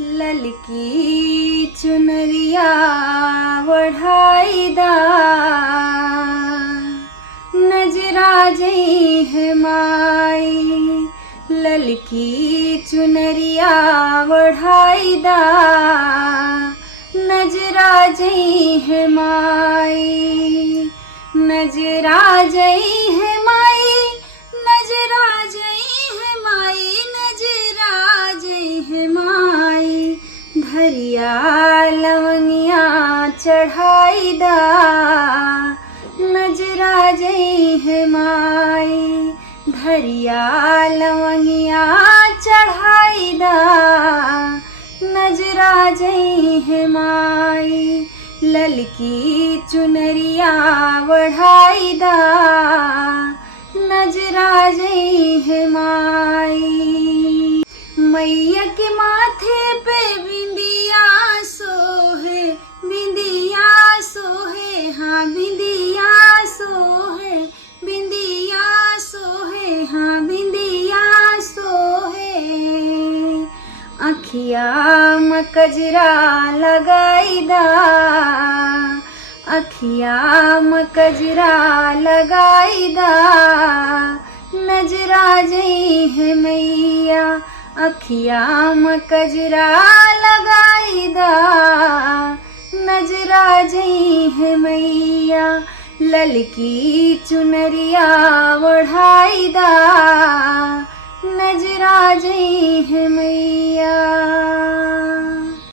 ललकी चुनरिया बढ़ाईदा नजरा जई है माई। ललकी चुनरिया बढ़ाईदा नजरा जई है माई। नजरा जई है माई, नजरा जई है माई, नजरा जई है माई। धरिया लवंगिया चढ़ाईदा नजरा जई है माई। धरिया लवंगिया चढ़ाईदा नजरा जई है माई। ललकी चुनरिया बढ़ाईदा नजरा जई है माई। मैया के माथे पे बिंदिया सोहे, बिंदिया सोहे, हाँ बिंदिया सोहे, बिंदिया सोहे, हाँ बिंदिया सोहे। अखिया में कजरा लगाईदा, अखिया में कजरा लगाईदा नजरा जई है मैया। अखिया में कजरा लगाईदा नजरा जई है मैया। ललकी चुनरिया बढ़ाईदा नजरा जई है मैया।